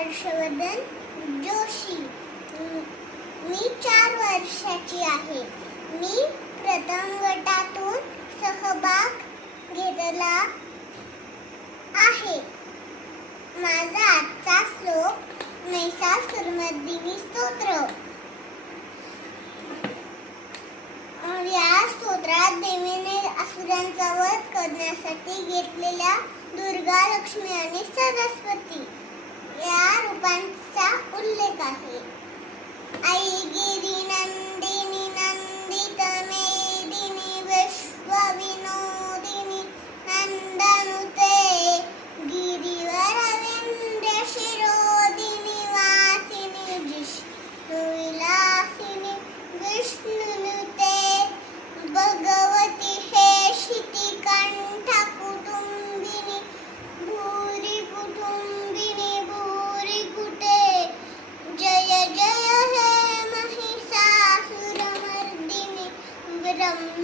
हर्षवर्धन जोशी. मी चार वर्षाची आहे. मी प्रथम गटातून सहभाग घेतला आहे. माझा आजचा श्लोक नैसासुरमर्दिनी स्तोत्र. या स्तोत्रात देवीने असुरांचा वध करण्यासाठी घेतलेल्या दुर्गा लक्ष्मी आणि सरस्वती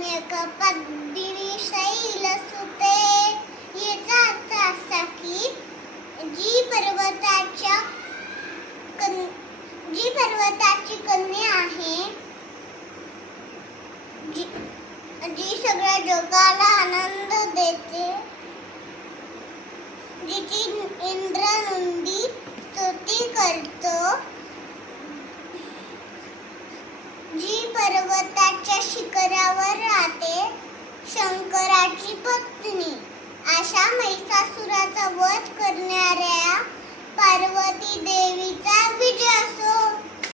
रम्यकपद्दिनी शैलसुते याचा अर्थ असा की जी पर्वताच्या कन- जी पर्वताची कन्या आहे. जी जी सगळ्या जगाला आनंद देते. जिची इंद्रनंदी स्तुती करतो जी पर्वताच्या शिखरावर राहते शंकराची पत्नी आशा मैत्री